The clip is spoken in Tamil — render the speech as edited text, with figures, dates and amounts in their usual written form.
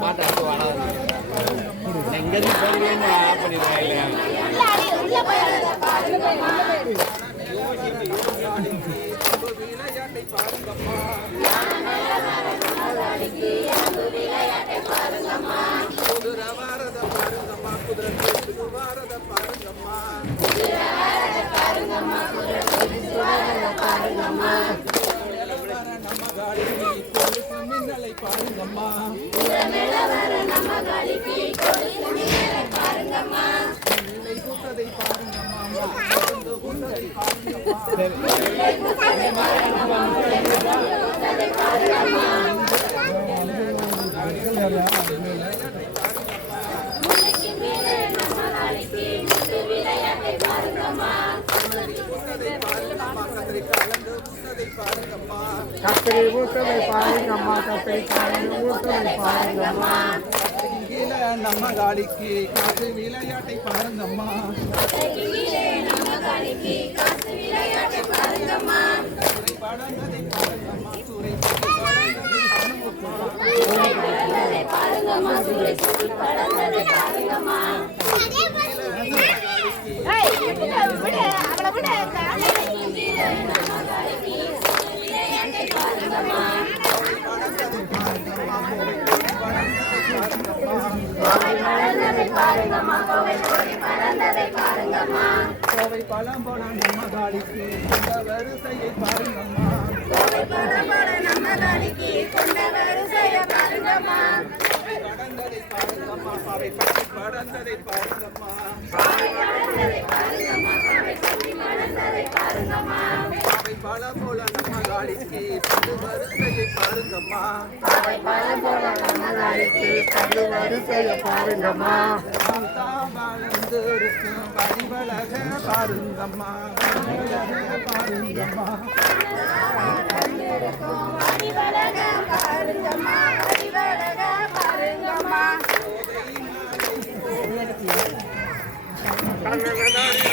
பாட்டு இங்கிருந்து போகிறேன்னு ஆஃப் பண்ணிடுவாங்க கத்திரி ஊற்றதை பாருங்கம்மா, கத்திரி ஊற்றதை பாருங்கம்மா. நம்ம காளிக்கு காசு விளையாட்டை பாருங்கம்மா. கோவை பழம் போல நம்ம காளிக்கு கொண்ட வரிசையை பாருங்கம்மா. கடந்ததை பாருங்கம்மா, பாவை பட்டி படந்ததை பாருங்கம்மா. பாவை பழம் போல நம்ம காளிக்கு கொண்டு வரிசையை பாருங்கம்மா. வளர்ந்து இருக்கும் வடிவழக பாருங்கம்மா, பாருங்கம்மா. பாருங்கம்மா.